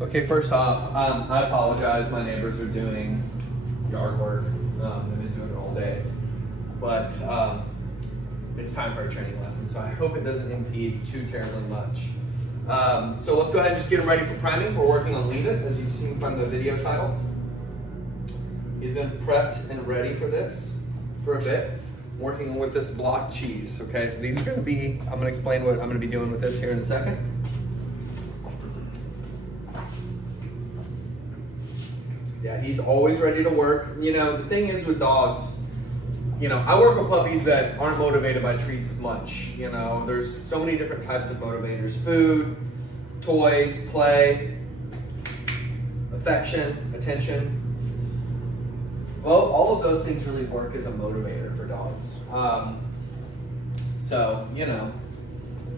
Okay, first off, I apologize. My neighbors are doing yard work. They've been doing it all day. But it's time for a training lesson, so I hope it doesn't impede too terribly much. So let's go ahead and just get him ready for priming. We're working on Leave It, as you've seen from the video title. He's been prepped and ready for this for a bit. Working with this block cheese, okay? So these are gonna be, I'm gonna explain what I'm gonna be doing with this here in a second. Yeah, he's always ready to work. You know, the thing is with dogs, you know, I work with puppies that aren't motivated by treats as much. You know, there's so many different types of motivators: food, toys, play, affection, attention. Well, all of those things really work as a motivator for dogs. So, you know,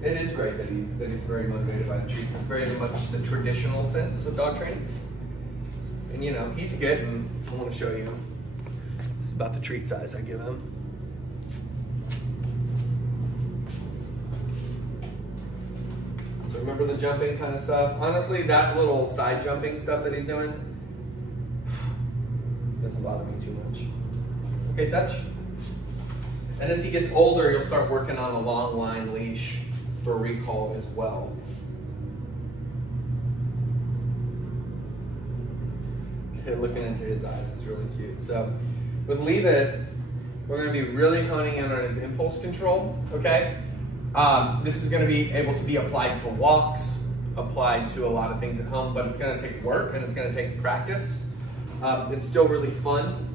it is great that he's very motivated by the treats. It's very much the traditional sense of dog training. And you know, he's getting, I want to show you, this is about the treat size I give him. So remember the jumping kind of stuff? Honestly, that little side jumping stuff that he's doing doesn't bother me too much. Okay, touch. And as he gets older, you'll start working on a long line leash for recall as well. Looking into his eyes is really cute. So with Leave It, we're going to be really honing in on his impulse control, okay? This is going to be able to be applied to walks, applied to a lot of things at home, but it's going to take work and it's going to take practice. It's still really fun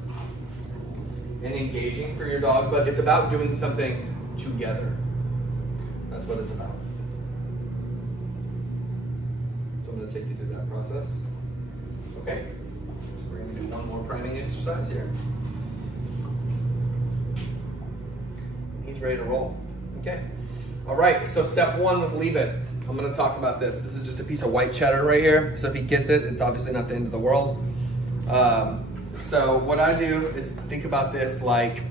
and engaging for your dog, but it's about doing something together. That's what it's about. So I'm going to take you through that process. Okay? We're going to do one more priming exercise here. He's ready to roll. Okay. All right, so step one with Leave It. I'm going to talk about this. This is just a piece of white cheddar right here. So if he gets it, it's obviously not the end of the world. So what I do is think about this like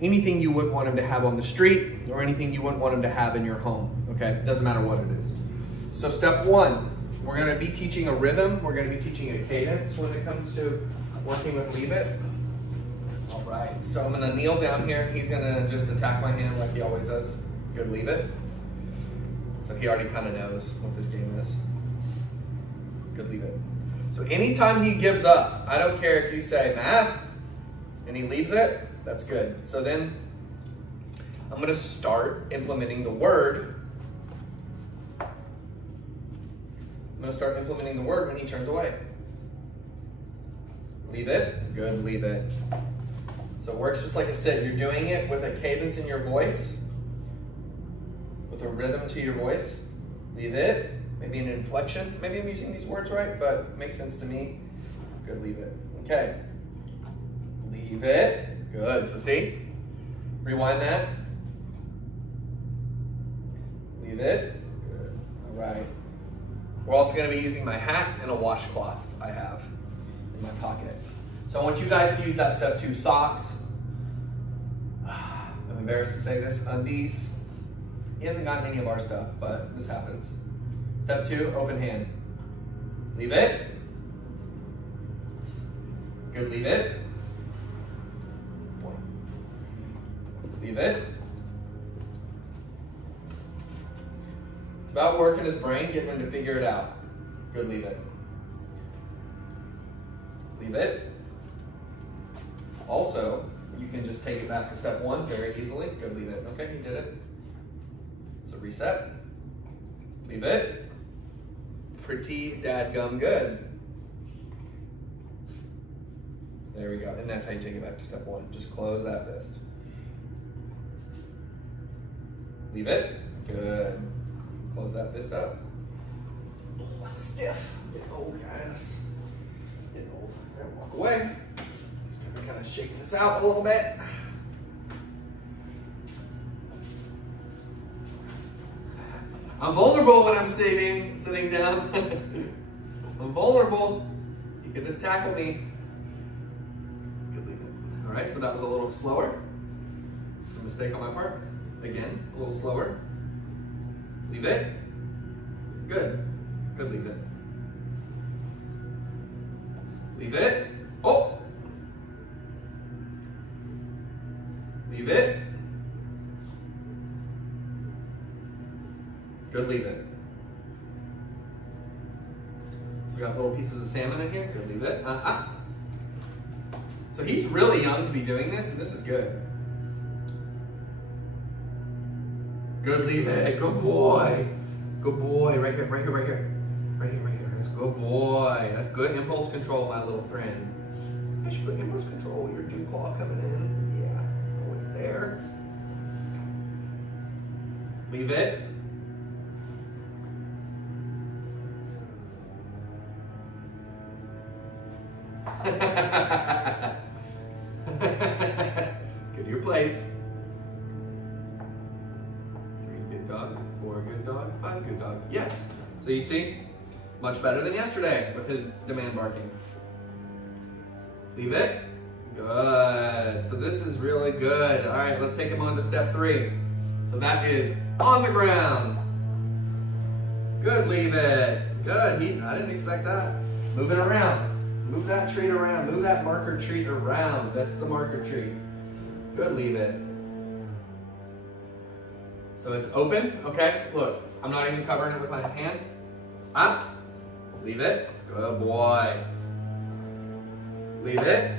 anything you wouldn't want him to have on the street or anything you wouldn't want him to have in your home. Okay, doesn't matter what it is. So step one, we're going to be teaching a rhythm. We're going to be teaching a cadence when it comes to working with Leave It. All right, so I'm going to kneel down here. He's going to just attack my hand like he always does. Good, Leave It. So he already kind of knows what this game is. Good, Leave It. So anytime he gives up, I don't care if you say math and he leaves it, that's good. So then I'm going to start implementing the word. I'm going to start implementing the word when he turns away. Leave it. Good, Leave It. So it works just like a sit. You're doing it with a cadence in your voice, with a rhythm to your voice. Leave it. Maybe an inflection. Maybe I'm using these words right, but it makes sense to me. Good, Leave It. Okay. Leave it. Good. So see? Rewind that. Leave it. Good. All right. We're also going to be using my hat and a washcloth I have in my pocket. So I want you guys to use that step two. Socks. I'm embarrassed to say this. Undies. He hasn't gotten any of our stuff, but this happens. Step two, open hand. Leave it. Good, Leave it. Leave it. It's about working his brain, getting him to figure it out. Good, Leave it. Leave it. Also, you can just take it back to step one very easily. Good, Leave it. Okay, you did it. So reset. Leave it. Pretty dadgum good. There we go. And that's how you take it back to step one. Just close that fist. Leave it. Good. Close that fist up. Oh, that's stiff. Getting old, guys. Getting old. Gotta walk away. Just gonna kind of shake this out a little bit. I'm vulnerable when I'm sitting down. I'm vulnerable. You could tackle me. Good, Leave it. All right, so that was a little slower. A mistake on my part. Again, a little slower. Leave it. Good. Good, Leave it. Leave it. Oh. Leave it. Good, leave it. So got little pieces of salmon in here. Good, leave it. So he's really young to be doing this, and this is good. Good, leave it. Good boy. Good boy. Right here, right here, right here. Right here, right here. That's good boy. That's good impulse control, my little friend. That's good impulse control. Your dew claw coming in. Yeah. Always there. Leave it. Go to your place. 3 good dog, 4 good dog, 5 good dog. Yes. So you see, much better than yesterday with his demand barking. Leave it. Good. So this is really good. All right, let's take him on to step 3. So that is on the ground. Good, leave it. Good. I didn't expect that. Move it around. Move that treat around. Move that marker treat around. That's the marker treat. Good, leave it. So it's open, okay? Look, I'm not even covering it with my hand. Leave it. Good boy. Leave it.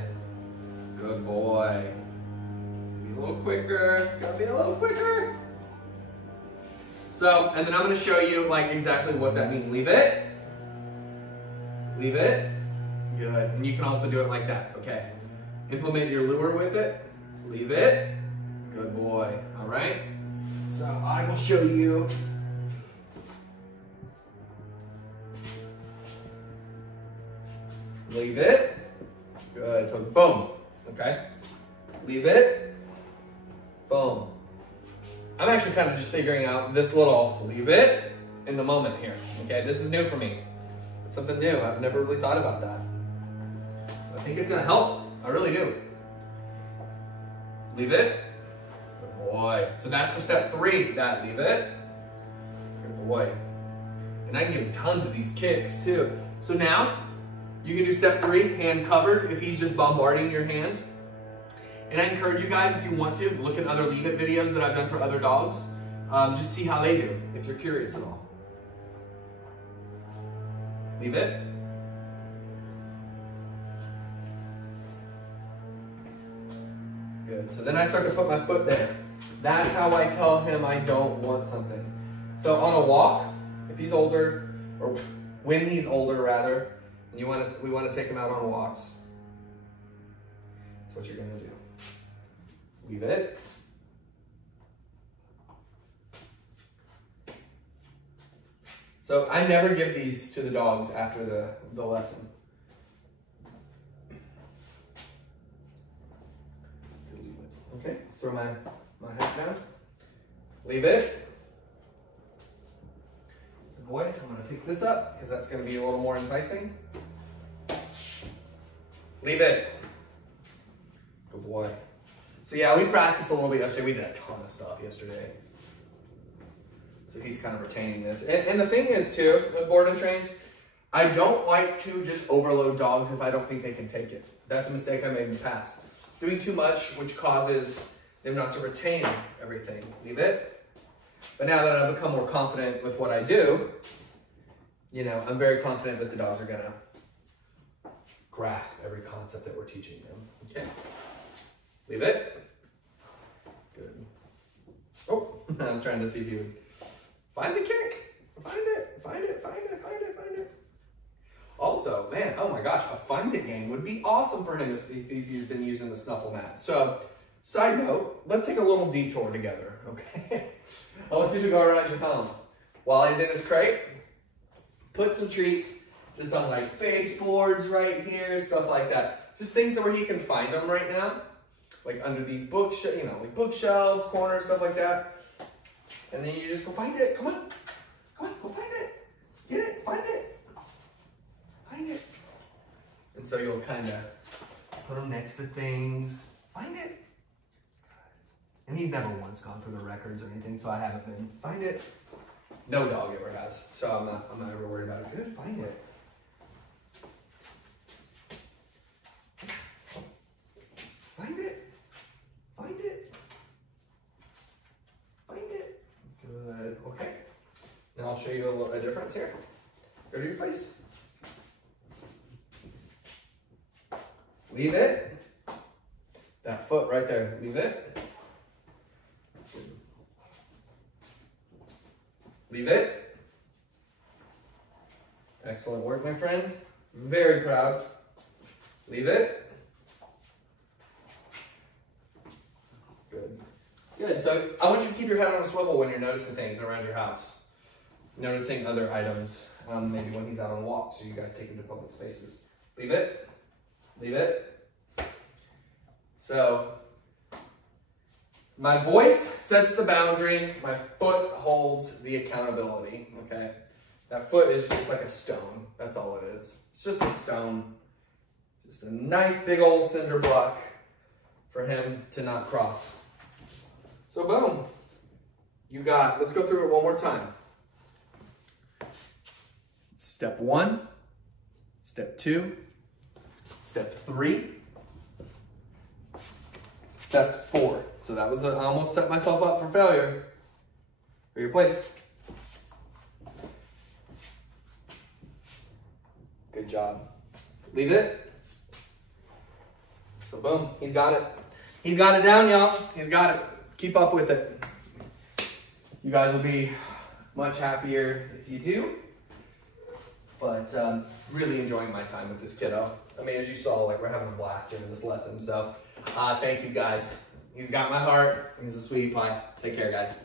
Good boy. Be a little quicker. Gotta be a little quicker. So, and then I'm gonna show you like exactly what that means. Leave it. Leave it. Good. And you can also do it like that, okay? Implement your lure with it. Leave it. Good boy. All right? So I will show you. Leave it. Good. So boom. Okay? Leave it. Boom. I'm actually kind of just figuring out this little leave it in the moment here. Okay? This is new for me. It's something new. I've never really thought about that. I think it's gonna help. I really do. Leave it. Good boy. So that's for step 3, that leave it. Good boy. And I can give him tons of these kicks too. So now, you can do step 3, hand covered, if he's just bombarding your hand. And I encourage you guys, if you want to, look at other leave it videos that I've done for other dogs. Just see how they do, if you're curious at all. Leave it. Good. So then I start to put my foot there. That's how I tell him I don't want something. So on a walk, if he's older, or when he's older rather, and we want to take him out on walks, that's what you're going to do. Leave it. So I never give these to the dogs after the lesson. Okay, let's throw my hat down. Leave it. Good boy, I'm gonna pick this up because that's gonna be a little more enticing. Leave it. Good boy. So yeah, we practiced a little bit yesterday. We did a ton of stuff yesterday. So he's kind of retaining this. And the thing is too, with board and trains, I don't like to just overload dogs if I don't think they can take it. That's a mistake I made in the past. Doing too much, which causes them not to retain everything. Leave it. But now that I've become more confident with what I do, you know, I'm very confident that the dogs are gonna grasp every concept that we're teaching them. Okay. Leave it. Good. Oh, I was trying to see if you would find the kick. Find it, find it, find it, find it, find it. Also, man, oh my gosh, a find it game would be awesome for him if you've been using the snuffle mat. So, side note, let's take a little detour together, okay? I want you to go around your home. While he's in his crate, put some treats just on like baseboards right here, stuff like that. Just things where he can find them right now. Like under these bookshelves, you know, like bookshelves, corners, stuff like that. And then you just go find it. Come on. Come on, go find it. Get it, find it. Find it. And so you'll kind of put them next to things. Find it. And he's never once gone through the records or anything, so I haven't been. Find it. No dog ever has. So I'm not ever worried about it. Good, find it. show you a difference here. Go to your place. Leave it. That foot right there, leave it. Leave it. Excellent work, my friend. Very proud. Leave it. Good. Good, so I want you to keep your head on a swivel when you're noticing things around your house. Noticing other items, maybe when he's out on walks or you guys take him to public spaces. Leave it. Leave it. So, my voice sets the boundary, my foot holds the accountability, okay? That foot is just like a stone, that's all it is. It's just a stone, just a nice big old cinder block for him to not cross. So boom, you got, let's go through it one more time. Step 1, step 2, step 3, step 4. So that was, I almost set myself up for failure. For your place. Good job. Leave it. So boom, he's got it. He's got it down, y'all. He's got it. Keep up with it. You guys will be much happier if you do. But really enjoying my time with this kiddo. I mean, as you saw, like, we're having a blast doing this lesson. So thank you guys. He's got my heart. He's a sweetie pie. Take care, guys.